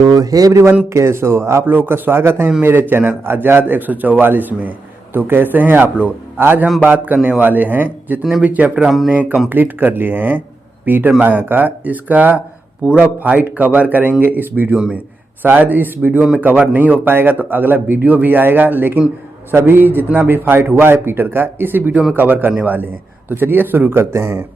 तो hey everyone, कैसे हो आप लोगों का स्वागत है मेरे चैनल आज़ाद 144 में। तो कैसे हैं आप लोग। आज हम बात करने वाले हैं जितने भी चैप्टर हमने कंप्लीट कर लिए हैं पीटर मांगा का, इसका पूरा फाइट कवर करेंगे इस वीडियो में। शायद इस वीडियो में कवर नहीं हो पाएगा तो अगला वीडियो भी आएगा, लेकिन सभी जितना भी फाइट हुआ है पीटर का इसी वीडियो में कवर करने वाले हैं। तो चलिए शुरू करते हैं।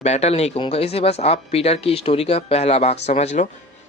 बैटल नहीं कहूँगा इसे, बस आप पीटर की स्टोरी का पहला भाग समझ लो।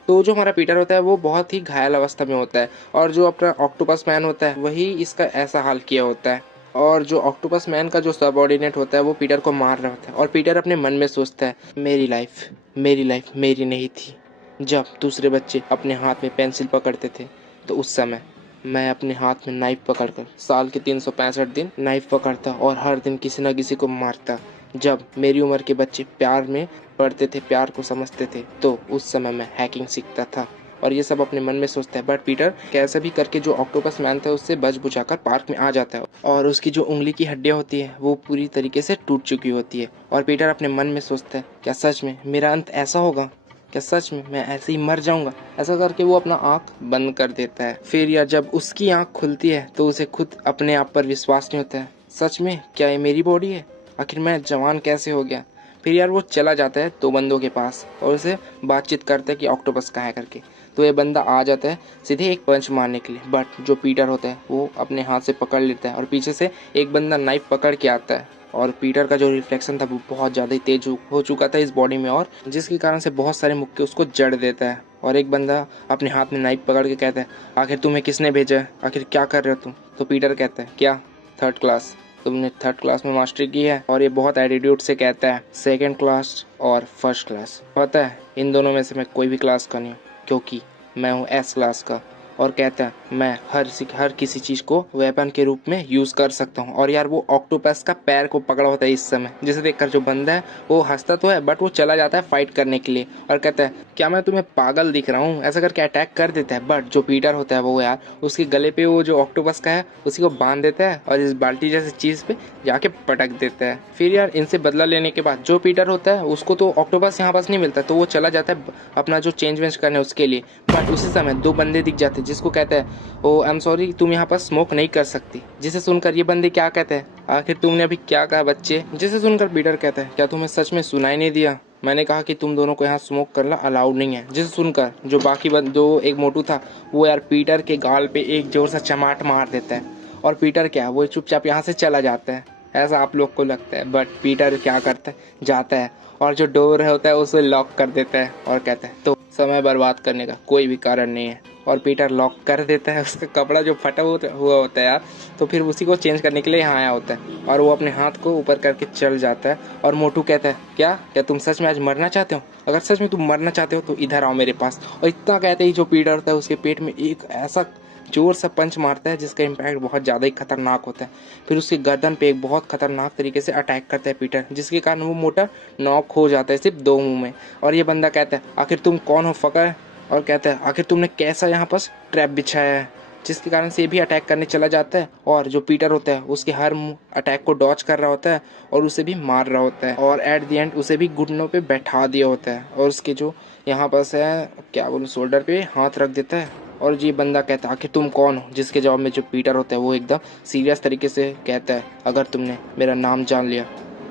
तो जो हमारा पीटर होता है वो बहुत ही घायल अवस्था में होता है, और जो अपना ऑक्टोपस मैन होता है वही इसका ऐसा हाल किया होता है। और जो ऑक्टोपस मैन का जो सबऑर्डिनेट होता है वो पीटर को मार रहा होता है, और पीटर अपने मन में सोचता है मेरी लाइफ मेरी नहीं थी। जब दूसरे बच्चे अपने हाथ में पेंसिल पकड़ते थे तो उस समय मैं अपने हाथ में नाइफ पकड़कर साल के 365 दिन नाइफ पकड़ता और हर दिन किसी न किसी को मारता। जब मेरी उम्र के बच्चे प्यार में पढ़ते थे, प्यार को समझते थे, तो उस समय मैं हैकिंग सीखता था। और ये सब अपने मन में सोचता है। बट पीटर कैसे भी करके जो ऑक्टोपस मैन था उससे बच बुझाकर पार्क में आ जाता है, और उसकी जो उंगली की हड्डियां होती है वो पूरी तरीके से टूट चुकी होती है। और पीटर अपने मन में सोचता है क्या सच में मेरा अंत ऐसा होगा, क्या सच में मैं ऐसे ही मर जाऊंगा। ऐसा करके वो अपना आंख बंद कर देता है। फिर यार जब उसकी आंख खुलती है तो उसे खुद अपने आप पर विश्वास नहीं होता है। सच में क्या ये मेरी बॉडी है, आखिर मैं जवान कैसे हो गया। फिर यार वो चला जाता है दो बंदों के पास और उसे बातचीत करता है कि ऑक्टोपस कहाँ है करके। तो ये बंदा आ जाता है सीधे एक पंच मारने के लिए, बट जो पीटर होता है वो अपने हाथ से पकड़ लेता है, और पीछे से एक बंदा नाइफ पकड़ के आता है। और पीटर का जो रिफ्लेक्शन था वो बहुत ज़्यादा ही तेज हो चुका था इस बॉडी में, और जिसके कारण से बहुत सारे मुक्के उसको जड़ देता है। और एक बंदा अपने हाथ में नाइफ पकड़ के कहता है आखिर तुम्हें किसने भेजा है, आखिर क्या कर रहे हो तुम। तो पीटर कहता है क्या थर्ड क्लास, तुमने थर्ड क्लास में मास्टरी की है। और ये बहुत एटीट्यूड से कहता है सेकंड क्लास और फर्स्ट क्लास, पता है इन दोनों में से मैं कोई भी क्लास का नहीं हूँ, क्योंकि मैं हूँ एस क्लास का। और कहता है मैं हर किसी चीज़ को वेपन के रूप में यूज़ कर सकता हूँ। और यार वो ऑक्टोपस का पैर को पकड़ा होता है इस समय, जिसे देखकर जो बंदा है वो हंसता तो है, बट वो चला जाता है फाइट करने के लिए और कहता है क्या मैं तुम्हें पागल दिख रहा हूँ, ऐसा करके अटैक कर देता है। बट जो पीटर होता है वो यार उसके गले पे वो जो ऑक्टोपस का है उसी को बांध देता है और इस बाल्टी जैसी चीज़ पे जाके पटक देता है। फिर यार इनसे बदला लेने के बाद जो पीटर होता है उसको तो ऑक्टोपस यहाँ पास नहीं मिलता, तो वो चला जाता है अपना जो चेंज वेंज करने उसके लिए। बट उसी समय दो बंदे दिख जाते हैं, जिसको कहता है ओ आई एम सॉरी तुम यहाँ पर स्मोक नहीं कर सकती। जिसे सुनकर ये बंदे क्या कहते हैं आखिर तुमने अभी क्या कहा बच्चे। जिसे सुनकर पीटर कहता है क्या तुम्हें सच में सुनाई नहीं दिया, मैंने कहा कि तुम दोनों को यहाँ स्मोक करना अलाउड नहीं है। जिसे सुनकर जो बाकी जो एक मोटू था वो यार पीटर के गाल पे एक जोर से चमाट मार देता है, और पीटर क्या वो चुपचाप यहाँ से चला जाता है, ऐसा आप लोग को लगता है। बट पीटर क्या करता है जाता है और जो डोर होता है उसे लॉक कर देता है और कहता है तो समय बर्बाद करने का कोई भी कारण नहीं है। और पीटर लॉक कर देता है। उसका कपड़ा जो फटा हुआ होता है यार, तो फिर उसी को चेंज करने के लिए यहाँ आया होता है, और वो अपने हाथ को ऊपर करके चल जाता है। और मोटू कहता है क्या क्या तुम सच में आज मरना चाहते हो, अगर सच में तुम मरना चाहते हो तो इधर आओ मेरे पास। और इतना कहते ही जो पीटर होता है उसके पेट में एक ऐसा जोर सा पंच मारता है जिसका इम्पैक्ट बहुत ज़्यादा ही खतरनाक होता है। फिर उसकी गर्दन पे एक बहुत खतरनाक तरीके से अटैक करता है पीटर, जिसके कारण वो मोटा नॉक हो जाता है सिर्फ दो मुंह में। और ये बंदा कहता है आखिर तुम कौन हो फकर, और कहता है आखिर तुमने कैसा यहाँ पर ट्रैप बिछाया है, जिसके कारण से ये भी अटैक करने चला जाता है। और जो पीटर होता है उसके हर अटैक को डॉच कर रहा होता है और उसे भी मार रहा होता है, और एट द एंड उसे भी घुटनों पे बैठा दिया होता है, और उसके जो यहाँ पास है क्या बोलूँ शोल्डर पे हाथ रख देता है। और ये बंदा कहता है आखिर तुम कौन हो, जिसके जवाब में जो पीटर होता है वो एकदम सीरियस तरीके से कहता है अगर तुमने मेरा नाम जान लिया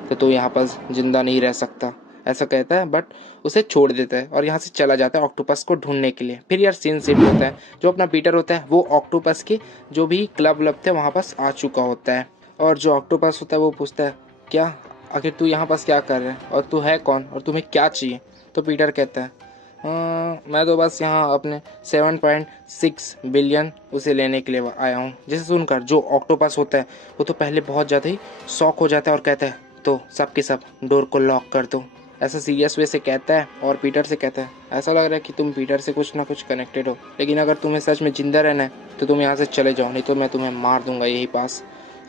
तो तू यहाँ पर जिंदा नहीं रह सकता, ऐसा कहता है। बट उसे छोड़ देता है और यहाँ से चला जाता है ऑक्टोपस को ढूंढने के लिए। फिर यार सीन शिफ्ट होता है, जो अपना पीटर होता है वो ऑक्टोपस के जो भी क्लब लब थे वहाँ पास आ चुका होता है, और जो ऑक्टोपस होता है वो पूछता है क्या आखिर तू यहाँ पास क्या कर रहा है और तू है कौन और तुम्हें क्या चाहिए। तो पीटर कहता है मैं तो बस यहाँ अपने 7.6 बिलियन उसे लेने के लिए आया हूँ। जिसे सुनकर जो ऑक्टोपस होता है वो तो पहले बहुत ज़्यादा ही शॉक हो जाता है और कहता है तो सब के सब डोर को लॉक कर दो, ऐसा सीरियस वे से कहता है। और पीटर से कहता है ऐसा लग रहा है कि तुम पीटर से कुछ ना कुछ कनेक्टेड हो, लेकिन अगर तुम्हें सच में जिंदा रहना है तो तुम यहाँ से चले जाओ, नहीं तो मैं तुम्हें मार दूंगा यही पास।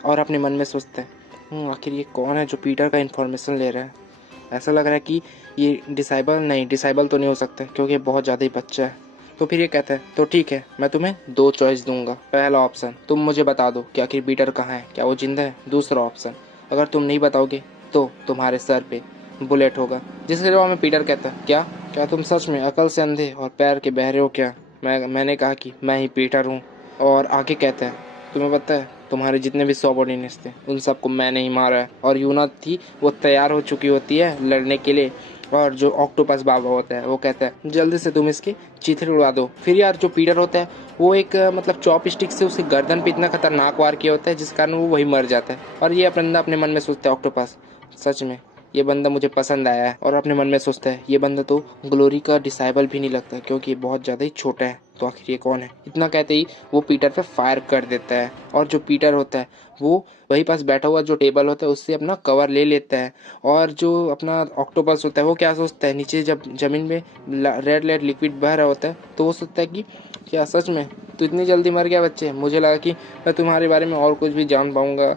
और अपने मन में सोचता है आखिर ये कौन है जो पीटर का इन्फॉर्मेशन ले रहा है। ऐसा लग रहा है कि ये डिसाइबल तो नहीं हो सकता क्योंकि बहुत ज़्यादा ही बच्चा है। तो फिर ये कहता है तो ठीक है मैं तुम्हें दो चॉइस दूंगा। पहला ऑप्शन तुम मुझे बता दो कि आखिर पीटर कहाँ है, क्या वो जिंदा है। दूसरा ऑप्शन अगर तुम नहीं बताओगे तो तुम्हारे सर पे बुलेट होगा। जिसके जवाब में पीटर कहता है, क्या तुम सच में अकल से अंधे और पैर के बहरे हो क्या? मैंने कहा कि मैं ही पीटर हूँ। और आगे कहता है, तुम्हें पता है तुम्हारे जितने भी सबऑर्डिनेट्स थे उन सबको मैंने ही मारा है। और यूना थी वो तैयार हो चुकी होती है लड़ने के लिए। और जो ऑक्टोपस बाबा होता है वो कहता है, जल्दी से तुम इसकी चीथड़ी उड़ा दो। फिर यार जो पीटर होता है वो एक मतलब चॉप स्टिक से उसकी गर्दन पे इतना खतरनाक वार किया होता है जिस कारण वो वही मर जाता है। और ये बंदा अपने मन में सोचता है, ऑक्टोपस सच में ये बंदा मुझे पसंद आया है। और अपने मन में सोचता है, ये बंदा तो ग्लोरी का डिसाइबल भी नहीं लगता क्योंकि ये बहुत ज़्यादा ही छोटा है, तो आखिर ये कौन है? इतना कहते ही वो पीटर पे फायर कर देता है। और जो पीटर होता है वो वहीं पास बैठा हुआ जो टेबल होता है उससे अपना कवर ले लेता है। और जो अपना ऑक्टोपस होता है वो क्या सोचता है, नीचे जब जमीन में रेड रेड लिक्विड बह रहा होता है तो वो सोचता है कि क्या सच में तू इतनी जल्दी मर गया बच्चे? मुझे लगा कि मैं तुम्हारे बारे में और कुछ भी जान पाऊंगा,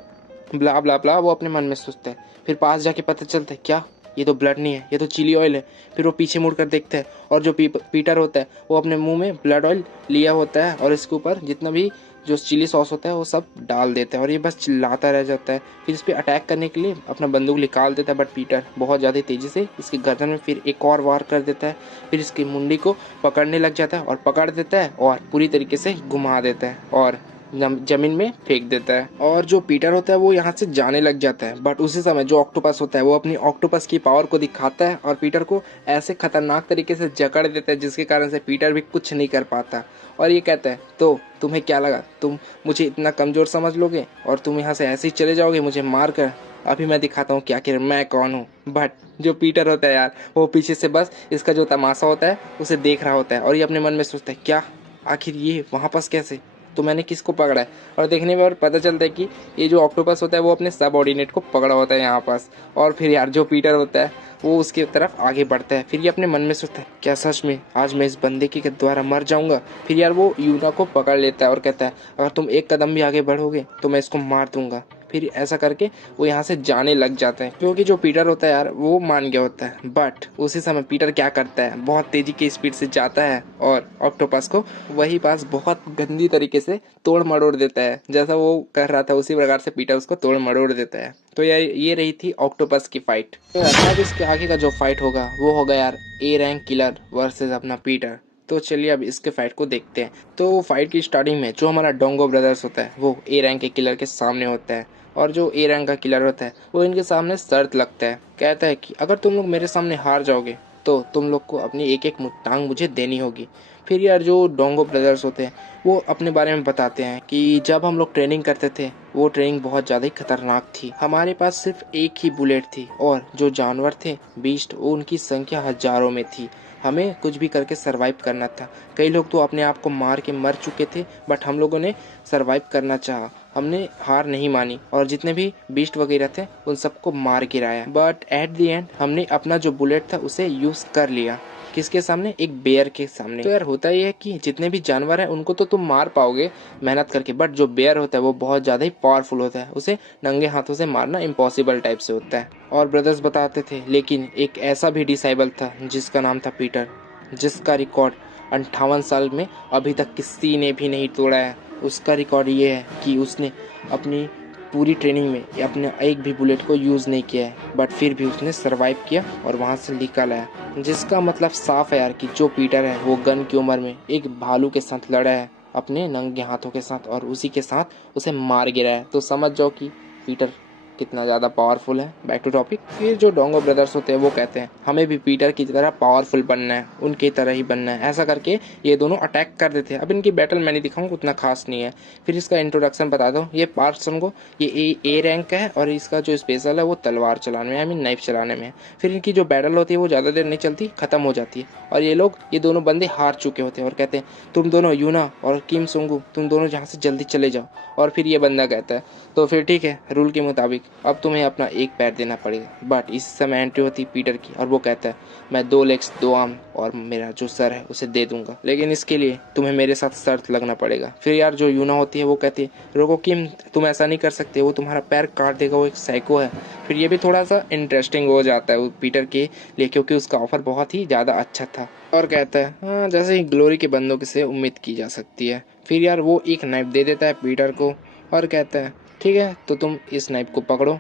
ब्ला ब्ला ब्ला। वो अपने मन में सोचता है। फिर पास जाके पता चलता है, क्या ये तो ब्लड नहीं है, ये तो चिली ऑयल है। फिर वो पीछे मुड़कर देखता है और जो पीटर होता है वो अपने मुंह में ब्लड ऑयल लिया होता है और इसके ऊपर जितना भी जो चिली सॉस होता है वो सब डाल देता है और ये बस चिल्लाता रह जाता है। फिर इस पर अटैक करने के लिए अपना बंदूक निकाल देता है, बट पीटर बहुत ज़्यादा तेज़ी से इसकी गर्दन में फिर एक और वार कर देता है। फिर इसकी मुंडी को पकड़ने लग जाता है और पकड़ देता है और पूरी तरीके से घुमा देता है और जमीन में फेंक देता है। और जो पीटर होता है वो यहाँ से जाने लग जाता है, बट उसी समय जो ऑक्टोपस होता है वो अपनी ऑक्टोपस की पावर को दिखाता है और पीटर को ऐसे खतरनाक तरीके से जकड़ देता है जिसके कारण से पीटर भी कुछ नहीं कर पाता। और ये कहता है, तो तुम्हें क्या लगा तुम मुझे इतना कमज़ोर समझ लोगे और तुम यहाँ से ऐसे ही चले जाओगे मुझे मार कर? अभी मैं दिखाता हूँ कि आखिर मैं कौन हूँ। बट जो पीटर होता है यार वो पीछे से बस इसका जो तमाशा होता है उसे देख रहा होता है और ये अपने मन में सोचता है, क्या आखिर ये वहाँ पास कैसे, तो मैंने किसको पकड़ा है? और देखने में और पता चलता है कि ये जो ऑक्टोपस होता है वो अपने सबऑर्डिनेट को पकड़ा होता है यहाँ पास। और फिर यार जो पीटर होता है वो उसकी तरफ आगे बढ़ता है। फिर ये अपने मन में सोचता है, क्या सच में आज मैं इस बंदे के द्वारा मर जाऊंगा? फिर यार वो यूना को पकड़ लेता है और कहता है, अगर तुम एक कदम भी आगे बढ़ोगे तो मैं इसको मार दूंगा। फिर ऐसा करके वो यहाँ से जाने लग जाते हैं क्योंकि जो पीटर होता है यार वो मान गया होता है। बट उसी समय पीटर क्या करता है, बहुत तेजी की स्पीड से जाता है और ऑक्टोपस को वही पास बहुत गंदी तरीके से तोड़ मरोड़ देता है। जैसा वो कर रहा था उसी प्रकार से पीटर उसको तोड़ मरोड़ देता है। तो ये रही थी ऑक्टोपस की फाइट। तो अब इसके आगे का जो फाइट होगा वो होगा यार ए रैंक किलर वर्सेस अपना पीटर। तो चलिए अब इसके फाइट को देखते हैं। तो फाइट की स्टार्टिंग में जो हमारा डोंगो ब्रदर्स होता है वो ए रैंक के किलर के सामने होता है और जो ए रैंक का किलर होता है वो इनके सामने शर्त लगता है। कहता है कि अगर तुम लोग मेरे सामने हार जाओगे तो तुम लोग को अपनी एक एक टांग मुझे देनी होगी। फिर यार जो डोंगो ब्रदर्स होते हैं वो अपने बारे में बताते हैं कि जब हम लोग ट्रेनिंग करते थे वो ट्रेनिंग बहुत ज़्यादा ही खतरनाक थी। हमारे पास सिर्फ एक ही बुलेट थी और जो जानवर थे बीस्ट वो उनकी संख्या हजारों में थी। हमें कुछ भी करके सरवाइव करना था। कई लोग तो अपने आप को मार के मर चुके थे, बट हम लोगों ने सरवाइव करना चाहा। हमने हार नहीं मानी और जितने भी बीस्ट वगैरह थे उन सबको मार गिराया। बट एट द एंड हमने अपना जो बुलेट था उसे यूज़ कर लिया। किसके सामने? एक बेयर के सामने। तो यार होता ही है कि जितने भी जानवर हैं उनको तो तुम मार पाओगे मेहनत करके, बट जो बेयर होता है वो बहुत ज़्यादा ही पावरफुल होता है, उसे नंगे हाथों से मारना इम्पॉसिबल टाइप से होता है। और ब्रदर्स बताते थे लेकिन एक ऐसा भी डिसाइबल था जिसका नाम था पीटर, जिसका रिकॉर्ड 58 साल में अभी तक किसी ने भी नहीं तोड़ा है। उसका रिकॉर्ड ये है कि उसने अपनी पूरी ट्रेनिंग में अपने एक भी बुलेट को यूज़ नहीं किया है, बट फिर भी उसने सरवाइव किया और वहाँ से निकल आया। जिसका मतलब साफ है यार कि जो पीटर है वो गन की उम्र में एक भालू के साथ लड़ा है अपने नंगे हाथों के साथ और उसी के साथ उसे मार गिरा है। तो समझ जाओ कि पीटर कितना ज़्यादा पावरफुल है। Back to topic. फिर जो डोंगो ब्रदर्स होते हैं वो कहते हैं हमें भी पीटर की तरह पावरफुल बनना है, उनकी तरह ही बनना है। ऐसा करके ये दोनों अटैक कर देते हैं। अब इनकी बैटल मैं नहीं दिखाऊंगा, उतना खास नहीं है। फिर इसका इंट्रोडक्शन बता दो। ये पार्सन को ये ए रैंक का है और इसका जो स्पेशल है वो तलवार चलाने में, आई मीन नाइफ चलाने में है। फिर इनकी जो बैटल होती है वो ज़्यादा देर नहीं चलती, खत्म हो जाती है और ये दोनों बंदे हार चुके होते हैं और कहते हैं तुम दोनों यूना और किम सुंगू तुम दोनों यहाँ से जल्दी चले जाओ। और फिर ये बंदा कहता है तो फिर ठीक है, रूल के मुताबिक अब तुम्हें अपना एक पैर देना पड़ेगा। बट इस समय एंट्री होती पीटर की और वो कहता है मैं 2 लेग्स 2 आर्म और मेरा जो सर है उसे दे दूंगा, लेकिन इसके लिए तुम्हें मेरे साथ शर्त लगना पड़ेगा। फिर यार जो यूना होती है वो कहती है रोको किम, तुम ऐसा नहीं कर सकते, वो तुम्हारा पैर काट देगा, वो एक साइको है। फिर ये भी थोड़ा सा इंटरेस्टिंग हो जाता है वो पीटर के लिए क्योंकि उसका ऑफर बहुत ही ज़्यादा अच्छा था। और कहता है हाँ, जैसे ही ग्लोरी के बंदों से उम्मीद की जा सकती है। फिर यार वो एक नाइफ दे देता है पीटर को और कहता है ठीक है, तो तुम इस नाइफ को पकड़ो,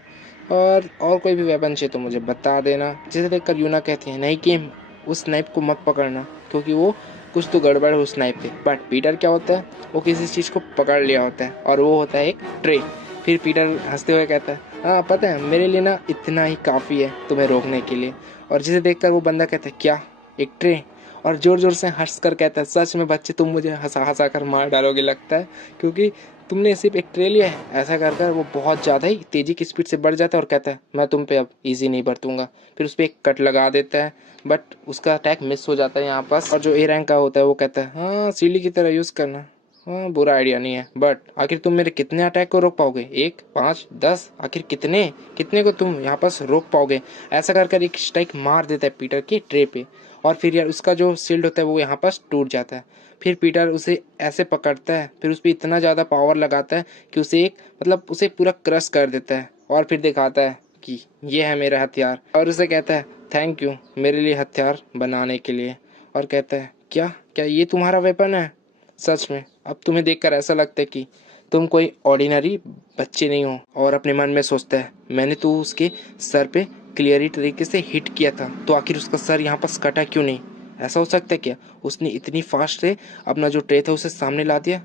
और कोई भी वेपन चाहिए तो मुझे बता देना। जिसे देखकर यूना कहती है नहीं कि उस नाइफ को मत पकड़ना, क्योंकि वो कुछ तो गड़बड़ है उस नाइफ पे। बट पीटर क्या होता है, वो किसी चीज़ को पकड़ लिया होता है और वो होता है एक ट्रे। फिर पीटर हंसते हुए कहता है हाँ पता है, मेरे लिए ना इतना ही काफ़ी है तुम्हें रोकने के लिए। और जिसे देखकर वो बंदा कहता है क्या, एक ट्रे? और जोर जोर से हंस कर कहता है सच में बच्चे तुम मुझे हंसा हंसा कर मार डालोगे लगता है, क्योंकि तुमने सिर्फ एक ट्रे लिया है। ऐसा कर कर वो बहुत ज़्यादा ही तेज़ी की स्पीड से बढ़ जाता है और कहता है मैं तुम पे अब इजी नहीं बरतूंगा। फिर उस पर एक कट लगा देता है, बट उसका अटैक मिस हो जाता है यहाँ पास। और जो ए रैंक का होता है वो कहता है हाँ सीढ़ी की तरह यूज़ करना, हाँ बुरा आइडिया नहीं है, बट आखिर तुम मेरे कितने अटैक को रोक पाओगे? 1, 5, 10, आखिर कितने कितने को तुम यहाँ पास रोक पाओगे? ऐसा कर कर एक स्ट्राइक मार देता है पीटर की ट्रे पे। और फिर यार उसका जो शील्ड होता है वो यहाँ पास टूट जाता है। फिर पीटर उसे ऐसे पकड़ता है, फिर उस पर इतना ज़्यादा पावर लगाता है कि उसे एक मतलब उसे पूरा क्रश कर देता है। और फिर दिखाता है कि ये है मेरा हथियार, और उसे कहता है थैंक यू मेरे लिए हथियार बनाने के लिए। और कहता है क्या क्या ये तुम्हारा वेपन है? सच में अब तुम्हें देखकर ऐसा लगता है कि तुम कोई ऑर्डिनरी बच्चे नहीं हो। और अपने मन में सोचता है मैंने तो उसके सर पे क्लियरी तरीके से हिट किया था, तो आखिर उसका सर यहाँ पास कटा क्यों नहीं? ऐसा हो सकता है क्या उसने इतनी फास्ट से अपना जो ट्रे था उसे सामने ला दिया?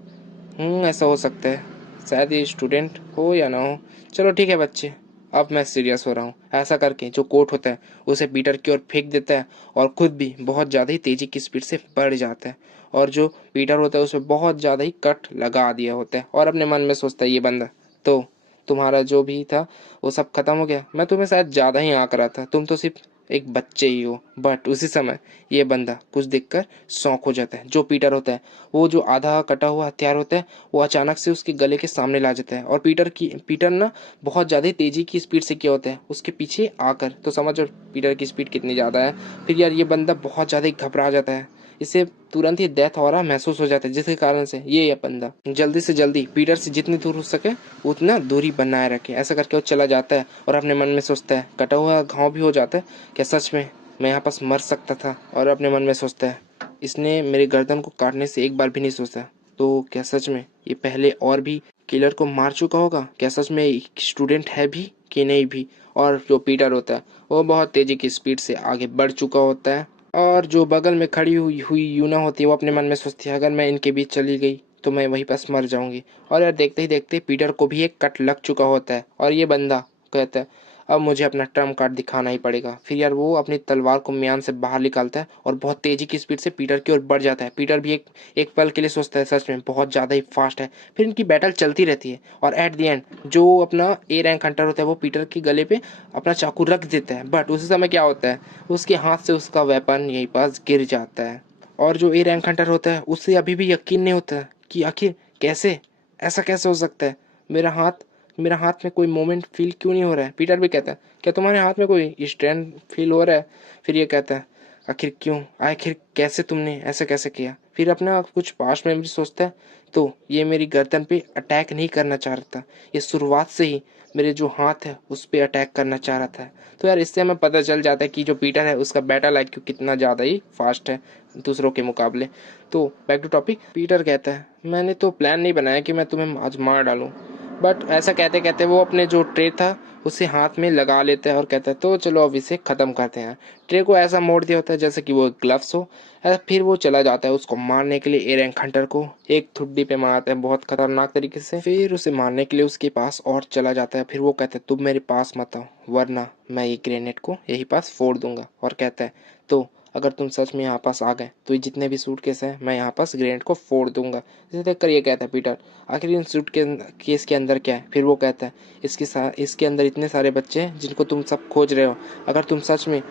ऐसा हो सकता है, शायद ये स्टूडेंट हो या ना हो। चलो ठीक है बच्चे, अब मैं सीरियस हो रहा हूँ। ऐसा करके जो कोट होता है उसे पीटर की ओर फेंक देता है और खुद भी बहुत ज़्यादा ही तेज़ी की स्पीड से बढ़ जाता है। और जो पीटर होता है उसे बहुत ज़्यादा ही कट लगा दिया होता है और अपने मन में सोचता है ये बंदा तो तुम्हारा जो भी था वो सब खत्म हो गया। मैं तुम्हें शायद ज़्यादा ही आंक रहा था, तुम तो सिर्फ एक बच्चे ही हो। बट उसी समय ये बंदा कुछ देखकर शौक हो जाता है। जो पीटर होता है वो जो आधा कटा हुआ हथियार होता है वो अचानक से उसके गले के सामने ला जाता है। और पीटर ना बहुत ज़्यादा तेज़ी की स्पीड से क्या होता है उसके पीछे आकर, तो समझो पीटर की स्पीड कितनी ज़्यादा है। फिर यार ये बंदा बहुत ज़्यादा ही घबरा जाता है, इसे तुरंत ही डेथ हो रहा महसूस हो जाता है, जिसके कारण से ये बंदा जल्दी से जल्दी पीटर से जितनी दूर हो सके उतना दूरी बनाए रखे। ऐसा करके वो चला जाता है और अपने मन में सोचता है कटा हुआ घाव भी हो जाता है, क्या सच में मैं यहाँ पास मर सकता था? और अपने मन में सोचता है इसने मेरे गर्दन को काटने से एक बार भी नहीं सोचा, तो क्या सच में ये पहले और भी किलर को मार चुका होगा? क्या सच में एक स्टूडेंट है भी कि नहीं भी? और जो पीटर होता है वो बहुत तेजी की स्पीड से आगे बढ़ चुका होता है। और जो बगल में खड़ी हुई हुई यूना होती है वो अपने मन में सोचती है अगर मैं इनके बीच चली गई तो मैं वहीं पास मर जाऊंगी। और यार देखते ही देखते पीटर को भी एक कट लग चुका होता है और ये बंदा कहता है अब मुझे अपना ट्रम्प कार्ड दिखाना ही पड़ेगा। फिर यार वो अपनी तलवार को म्यान से बाहर निकालता है और बहुत तेजी की स्पीड से पीटर की ओर बढ़ जाता है। पीटर भी एक पल के लिए सोचता है सच में बहुत ज़्यादा ही फास्ट है। फिर इनकी बैटल चलती रहती है और एट द एंड जो अपना ए रैंक हंटर होता है वो पीटर के गले पे अपना चाकू रख देता है। बट उसी समय क्या होता है उसके हाथ से उसका वेपन यहीं पास गिर जाता है। और जो ए रैंक हंटर होता है उसे अभी भी यकीन नहीं होता कि आखिर कैसे ऐसा कैसे हो सकता है, मेरा हाथ में कोई मोमेंट फील क्यों नहीं हो रहा है? पीटर भी कहता है क्या तुम्हारे हाथ में कोई स्ट्रेंथ फील हो रहा है? फिर ये कहता है आखिर क्यों, आखिर कैसे तुमने ऐसे कैसे किया? फिर अपना कुछ पास्ट मेमोरी सोचता है, तो ये मेरी गर्दन पे अटैक नहीं करना चाह रहा था, ये शुरुआत से ही मेरे जो हाथ है उस पर अटैक करना चाह रहा था। तो यार इससे हमें पता चल जाता है कि जो पीटर है उसका बैटल आईक्यू कितना ज़्यादा ही फास्ट है दूसरों के मुकाबले। तो बैक टू टॉपिक, पीटर कहता है मैंने तो प्लान नहीं बनाया कि मैं तुम्हें आज मार डालूं। बट ऐसा कहते कहते वो अपने जो ट्रे था उसे हाथ में लगा लेता है और कहता है तो चलो अब इसे ख़त्म करते हैं। ट्रे को ऐसा मोड़ दिया होता है जैसे कि वो ग्लव्स हो। फिर वो चला जाता है उसको मारने के लिए। ए रैंक हंटर को एक ठुड्डी पे मारता है बहुत खतरनाक तरीके से। फिर उसे मारने के लिए उसके पास और चला जाता है। फिर वो कहता है तुम मेरे पास मत आओ वरना मैं ये ग्रेनेड को यही पास फोड़ दूंगा। और कहता है तो अगर तुम सच में यहाँ पास आ गए तो ये जितने भी सूटकेस हैं मैं यहाँ पास ग्रेनेड को फोड़ दूंगा। इसे देखकर ये कहता है पीटर आखिर इन केस के अंदर क्या है? फिर वो कहता है इसके अंदर इतने सारे बच्चे हैं जिनको तुम सब खोज रहे हो। अगर तुम सच में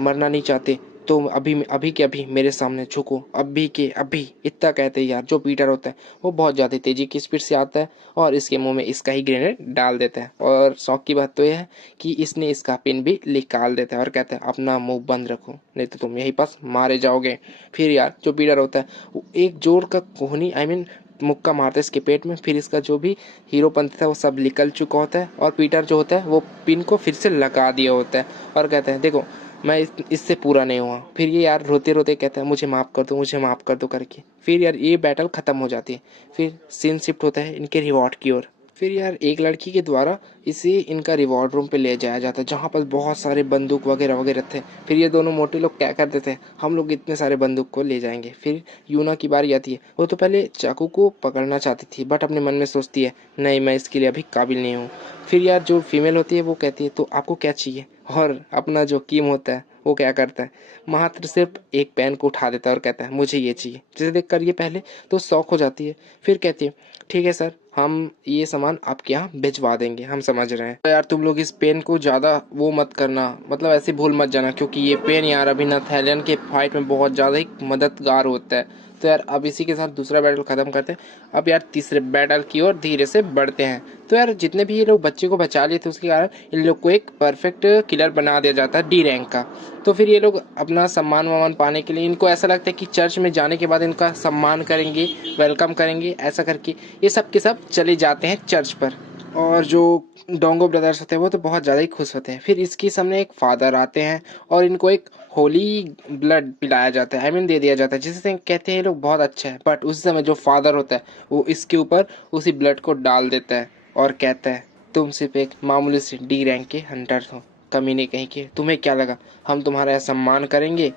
मरना नहीं चाहते तो अभी के अभी मेरे सामने झुको, अभी के अभी। इतना कहते हैं यार जो पीटर होता है वो बहुत ज़्यादा तेजी की स्पीड से आता है और इसके मुंह में इसका ही ग्रेनेड डाल देता है। और शौक की बात तो यह है कि इसने इसका पिन भी निकाल देता है और कहता है अपना मुंह बंद रखो नहीं तो तुम यहीं पास मारे जाओगे। फिर यार जो पीटर होता है वो एक जोर का कोहनी मुक्का मारता है इसके पेट में। फिर इसका जो भी हीरोपंथ था वो सब निकल चुका होता है और पीटर जो होता है वो पिन को फिर से लगा दिया होता है और कहता है देखो मैं इससे पूरा नहीं हुआ। फिर ये यार रोते रोते कहता है मुझे माफ़ कर दो मुझे माफ़ कर दो करके। फिर यार ये बैटल ख़त्म हो जाती है। फिर सीन शिफ्ट होता है इनके रिवॉर्ड की ओर। फिर यार एक लड़की के द्वारा इसे इनका रिवॉर्ड रूम पे ले जाया जाता है, जहाँ पर बहुत सारे बंदूक वगैरह वगैरह थे। फिर ये दोनों मोटे लोग क्या करते थे, हम लोग इतने सारे बंदूक को ले जाएंगे। फिर यूना की बारी आती है। वो तो पहले चाकू को पकड़ना चाहती थी, बट अपने मन में सोचती है नहीं, मैं इसके लिए अभी काबिल नहीं हूँ। फिर यार जो फीमेल होती है वो कहती है तो आपको क्या चाहिए, और अपना जो कीम होता है वो क्या करता है, मात्र सिर्फ एक पेन को उठा देता है और कहता है मुझे ये चाहिए। जिसे देखकर ये पहले तो शौक हो जाती है। फिर कहती है ठीक है सर, हम ये सामान आपके यहाँ भिजवा देंगे, हम समझ रहे हैं। तो यार तुम लोग इस पेन को ज़्यादा वो मत करना, मतलब ऐसे भूल मत जाना, क्योंकि ये पेन यार अभी नथैलियन के फाइट में बहुत ज़्यादा ही मददगार होता है। तो यार अब इसी के साथ दूसरा बैटल ख़त्म करते हैं। अब यार तीसरे बैटल की ओर धीरे से बढ़ते हैं। तो यार जितने भी ये लोग बच्चे को बचा लिए थे उसके कारण इन लोग को एक परफेक्ट किलर बना दिया जाता है, डी रैंक का। तो फिर ये लोग अपना सम्मान वमान पाने के लिए, इनको ऐसा लगता है कि चर्च में जाने के बाद इनका सम्मान करेंगे, वेलकम करेंगे, ऐसा करके ये सब के सब चले जाते हैं चर्च पर। और जो डोंगो ब्रदर्स होते हैं वो तो बहुत ज़्यादा ही खुश होते हैं। फिर इसके सामने एक फादर आते हैं और इनको एक होली ब्लड पिलाया जाता है, आई मीन दे दिया जाता है, जिससे कहते हैं ये लोग बहुत अच्छा है। बट उस समय जो फादर होता है वो इसके ऊपर उसी ब्लड को डाल देता है और कहता है तुम सिर्फ एक मामूली से डी रैंक के हंटर हो, कमीने कहीं के, तुम्हें क्या लगा हम तुम्हारा सम्मान करेंगे।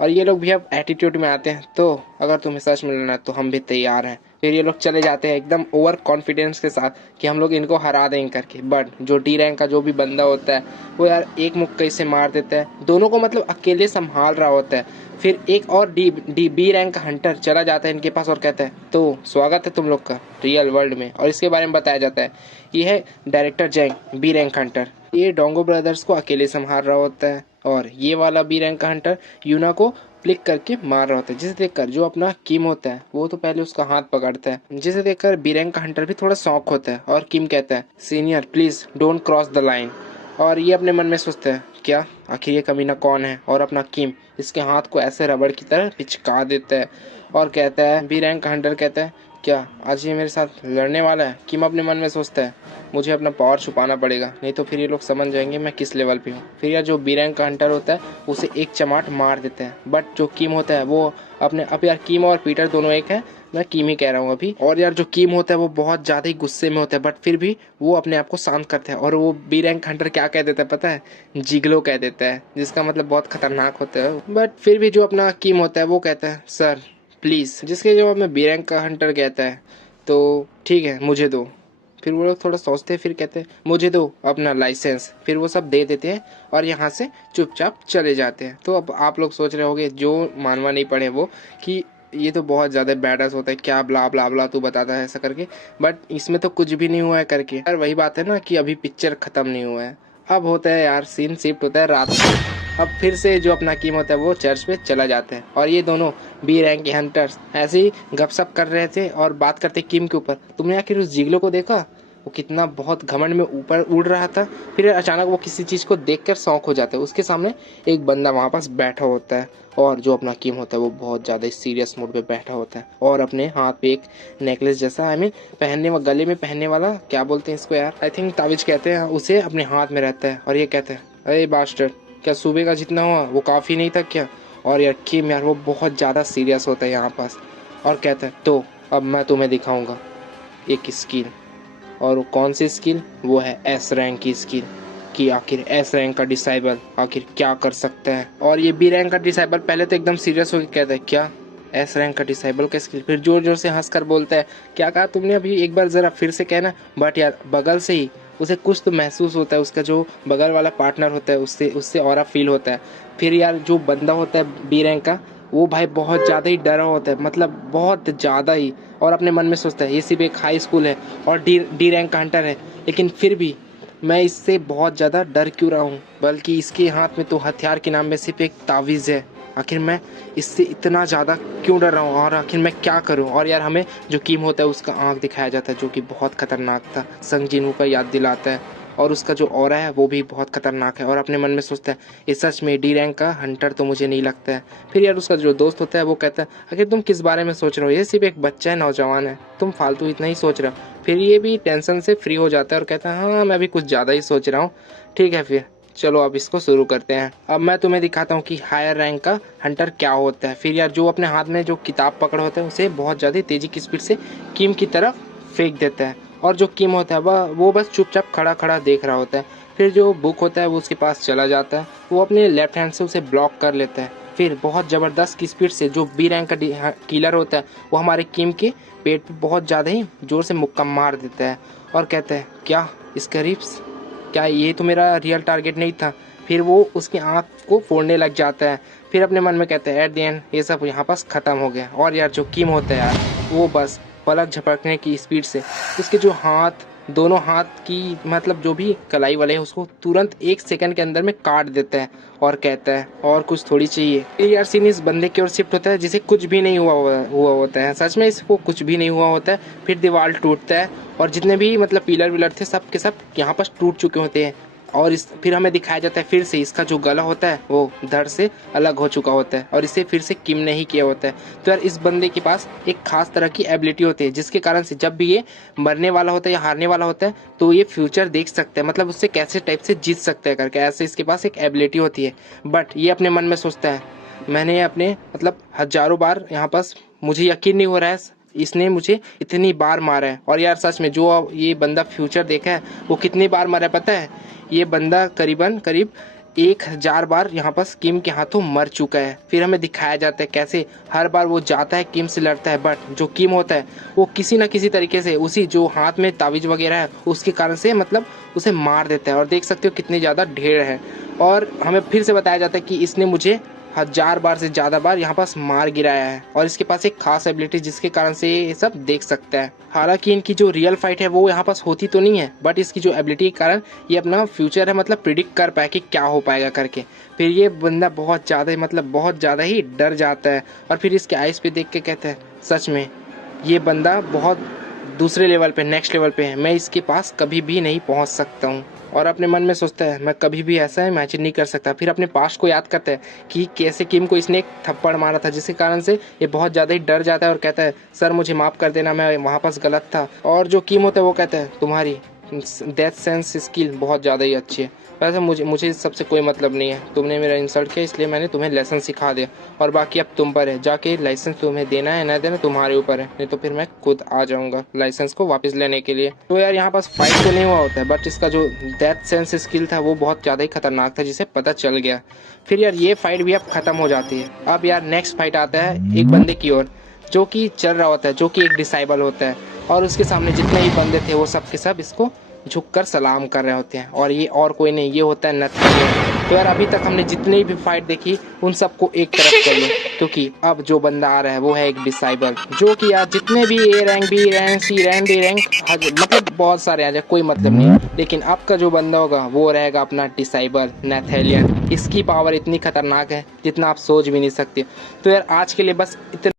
और ये लोग भी अब एटीट्यूड में आते हैं, तो अगर तुम्हें सच में लड़ना है तो हम भी तैयार हैं। फिर ये लोग चले जाते हैं एकदम ओवर कॉन्फिडेंस के साथ कि हम लोग इनको हरा देंगे करके। बट जो डी रैंक का जो भी बंदा होता है वो यार एक मुक्के से मार देता है, दोनों को मतलब अकेले संभाल रहा होता है। फिर एक और बी रैंक का हंटर चला जाता है इनके पास और कहता है तो स्वागत है तुम लोग का रियल वर्ल्ड में। और इसके बारे में बताया जाता है ये है डायरेक्टर जैंग, बी रैंक हंटर। ये डोंगो ब्रदर्स को अकेले संभाल रहा होता है और ये वाला बी रैंक का हंटर यूना को फ्लिक करके मार रहा होता है, जिसे देखकर जो अपना किम होता है वो तो पहले उसका हाथ पकड़ता है, जिसे देखकर बी रैंक का हंटर भी थोड़ा शौक होता है। और किम कहता है senior please don't cross the line. और ये अपने मन में सोचता है क्या आखिर ये कमीना कौन है, और अपना किम इसके हाथ को ऐसे रबड़ की तरह पिचका देता है और कहता है, बी रैंक का हंटर कहता है क्या आज ये मेरे साथ लड़ने वाला है। किम अपने मन में सोचता है मुझे अपना पावर छुपाना पड़ेगा, नहीं तो फिर ये लोग समझ जाएंगे मैं किस लेवल पे हूँ। फिर यार जो बी रैंक का हंटर होता है उसे एक चमाट मार देता है। बट जो किम होता है वो अपने, अब यार किम और पीटर दोनों एक है, मैं किम ही कह रहा हूँ अभी। और यार जो किम होता है वो बहुत ज़्यादा ही गुस्से में होता है, बट फिर भी वो अपने आप को शांत करता है। और वो बी रैंक हंटर क्या कह देता है पता है, जिगलो कह देता है, जिसका मतलब बहुत खतरनाक होता है। बट फिर भी जो अपना किम होता है वो कहता है सर प्लीज़, जिसके जवाब में बी रैंक का हंटर कहता है तो ठीक है मुझे दो। फिर वो लोग थोड़ा सोचते हैं, फिर कहते हैं मुझे दो अपना लाइसेंस। फिर वो सब दे देते हैं और यहाँ से चुपचाप चले जाते हैं। तो अब आप लोग सोच रहे होंगे जो मानवा नहीं पड़े वो कि ये तो बहुत ज़्यादा बैडस होता है, क्या ब्ला ब्ला ब्ला तू बताता है ऐसा करके, बट इसमें तो कुछ भी नहीं हुआ है करके। यार वही बात है ना कि अभी पिक्चर ख़त्म नहीं हुआ है। अब होता है यार सीन शिफ्ट होता है रात में। अब फिर से जो अपना कीम होता है वो चर्च पे चला जाता है और ये दोनों बी रैंक के हंटर्स ऐसे ही गपशप कर रहे थे और बात करते किम के ऊपर। तुमने आखिर उस जिगलो को देखा, वो कितना बहुत घमंड में ऊपर उड़ रहा था। फिर अचानक वो किसी चीज़ को देखकर शौक हो जाता है। उसके सामने एक बंदा वहाँ पास बैठा होता है और जो अपना किम होता है वो बहुत ज़्यादा सीरियस मूड पे बैठा होता है और अपने हाथ पे एक नेकलेस जैसा, आई मीन पहनने व गले में पहनने वाला, क्या बोलते हैं इसको यार, आई थिंक ताविज कहते हैं, उसे अपने हाथ में रहता है। और ये कहते हैं अरे बास्टर्ड, क्या सुबह का जितना हुआ वो काफ़ी नहीं था क्या। और यार किम यार वो बहुत ज़्यादा सीरियस होता है यहाँ पास और कहता है तो अब मैं तुम्हें दिखाऊंगा एक स्किल। और वो कौन सी स्किल, वो है एस रैंक की स्किल, कि आखिर एस रैंक का डिसाइबल आखिर क्या कर सकता है। और ये बी रैंक का डिसाइबल पहले तो एकदम सीरियस होकर कहता है क्या एस रैंक का डिसाइबल का स्किल। फिर जोर जोर से हंसकर बोलता है क्या कहा तुमने अभी, एक बार ज़रा फिर से कहना। बट यार बगल से ही उसे कुछ तो महसूस होता है, उसका जो बगल वाला पार्टनर होता है उससे ऑरा फील होता है। फिर यार जो बंदा होता है बी रैंक का वो भाई बहुत ज़्यादा ही डरा होता है, मतलब बहुत ज़्यादा ही, और अपने मन में सोचता है ये सिर्फ एक हाई स्कूल है और डी रैंक का हंटर है, लेकिन फिर भी मैं इससे बहुत ज़्यादा डर क्यों रहा हूँ, बल्कि इसके हाथ में तो हथियार के नाम में सिर्फ एक तावीज़ है। आखिर मैं इससे इतना ज़्यादा क्यों डर रहा हूँ और आखिर मैं क्या करूँ। और यार हमें जो कीम होता है उसका आँख दिखाया जाता है जो कि बहुत खतरनाक था, संग जिनू का याद दिलाता है, और उसका जो ऑरा है वो भी बहुत खतरनाक है। और अपने मन में सोचता है ये सच में डी रैंक का हंटर तो मुझे नहीं लगता है। फिर यार उसका जो दोस्त होता है वो कहता है आखिर तुम किस बारे में सोच रहे हो, ये सिर्फ एक बच्चा है, नौजवान है, तुम फालतू इतना ही सोच रहे हो। फिर ये भी टेंशन से फ्री हो जाता है और कहता है हाँ मैं भी कुछ ज़्यादा ही सोच रहा हूँ, ठीक है फिर चलो अब इसको शुरू करते हैं। अब मैं तुम्हें दिखाता हूँ कि हायर रैंक का हंटर क्या होता है। फिर यार जो अपने हाथ में जो किताब पकड़ होता है उसे बहुत ज़्यादा तेज़ी की स्पीड से किम की तरफ फेंक देता है और जो किम होता है वो बस चुपचाप खड़ा खड़ा देख रहा होता है। फिर जो बुक होता है वो उसके पास चला जाता है, वो अपने लेफ्ट हैंड से उसे ब्लॉक कर लेता है। फिर बहुत ज़बरदस्त की स्पीड से जो बी रैंक का किलर होता है वो हमारे किम के पेट पे बहुत ज़्यादा ही ज़ोर से मुक्का मार देता है और कहता है, क्या इसका रिप्स, क्या ये तो मेरा रियल टारगेट नहीं था। फिर वो उसकी आँख को फोड़ने लग जाता है। फिर अपने मन में कहता है, एट द एंड ये सब यहाँ पास ख़त्म हो गया। और यार जो किम होता है यार, वो बस पलक झपकने की स्पीड से उसके जो हाथ, दोनों हाथ की मतलब जो भी कलाई वाले है उसको तुरंत 1 सेकंड के अंदर में काट देता है और कहता है, और कुछ थोड़ी चाहिए। फिर यार सीन इस बंदे की ओर शिफ्ट होता है जिसे कुछ भी नहीं हुआ होता है। सच में इसको कुछ भी नहीं हुआ होता है। फिर दीवार टूटता है और जितने भी मतलब पिलर विलर थे सब के सब यहाँ पर टूट चुके होते हैं। और फिर हमें दिखाया जाता है फिर से इसका जो गला होता है वो धड़ से अलग हो चुका होता है और इसे फिर से किम ने ही किया होता है। तो यार इस बंदे के पास एक खास तरह की एबिलिटी होती है जिसके कारण से जब भी ये मरने वाला होता है या हारने वाला होता है तो ये फ्यूचर देख सकता है, मतलब उससे कैसे टाइप से जीत सकता है करके, ऐसे इसके पास एक एबिलिटी होती है। बट ये अपने मन में सोचता है, मैंने अपने मतलब हजारों बार यहाँ पास, मुझे यकीन नहीं हो रहा है इसने मुझे इतनी बार मारा है। और यार सच में जो ये बंदा फ्यूचर देखा है वो कितनी बार मारा है पता है? ये बंदा करीब 1000 बार यहाँ पास किम के हाथों मर चुका है। फिर हमें दिखाया जाता है कैसे हर बार वो जाता है किम से लड़ता है, बट जो किम होता है वो किसी न किसी तरीके से उसी जो हाथ में तावीज वगैरह है उसके कारण से मतलब उसे मार देता है। और देख सकते हो कितनी ज़्यादा ढेर है। और हमें फिर से बताया जाता है कि इसने मुझे 1000 बार से ज़्यादा बार यहाँ पास मार गिराया है और इसके पास एक खास एबिलिटी जिसके कारण से ये सब देख सकता है। हालांकि इनकी जो रियल फाइट है वो यहाँ पास होती तो नहीं है, बट इसकी जो एबिलिटी के कारण ये अपना फ्यूचर है मतलब प्रिडिक्ट कर पाए कि क्या हो पाएगा करके। फिर ये बंदा बहुत ज़्यादा मतलब बहुत ज़्यादा ही डर जाता है और फिर इसके आइज़ पे देख के कहता है, सच में ये बंदा बहुत दूसरे लेवल पे, नेक्स्ट लेवल पे है, मैं इसके पास कभी भी नहीं पहुँच सकता हूँ। और अपने मन में सोचता है मैं कभी भी ऐसा इमेजिन नहीं कर सकता। फिर अपने पास्ट को याद करता है कि कैसे किम को इसने एक थप्पड़ मारा था जिसके कारण से ये बहुत ज़्यादा ही डर जाता है और कहता है, सर मुझे माफ़ कर देना, मैं वहाँ पास गलत था। और जो किम होता है वो कहता है, तुम्हारी डेथ सेंस स्किल बहुत ज़्यादा ही अच्छी है, वैसे मुझे इस सबसे कोई मतलब नहीं है, तुमने मेरा इंसल्ट किया इसलिए मैंने तुम्हें लेसन सिखा दिया और बाकी अब तुम पर है, जाके लाइसेंस तुम्हें देना है ना देना तुम्हारे ऊपर है, नहीं तो फिर मैं खुद आ जाऊंगा लाइसेंस को वापस लेने के लिए। तो यार यहाँ पास फाइट तो नहीं हुआ होता है, बट इसका जो डेथ सेंस स्किल था वो बहुत ज़्यादा ही खतरनाक था जिसे पता चल गया। फिर यार ये फाइट भी अब खत्म हो जाती है। अब यार नेक्स्ट फाइट आता है एक बंदे की ओर जो कि चल रहा होता है, जो कि एक डिसाइबल होता है और उसके सामने जितने ही बंदे थे वो सब के सब इसको झुककर सलाम कर रहे होते हैं और ये और कोई नहीं, ये होता है नथालियन। तो यार अभी तक हमने जितनी भी फाइट देखी उन सबको एक तरफ कर लो, क्योंकि अब जो बंदा आ रहा है वो है एक डिसाइबल, जो कि यार जितने भी A rank B rank C rank D rank मतलब बहुत सारे आ जाए कोई मतलब नहीं है, लेकिन अब का जो बंदा होगा वो रहेगा अपना डिसाइबल नथालियन। इसकी पावर इतनी खतरनाक है जितना आप सोच भी नहीं सकते। तो यार आज के लिए बस इतना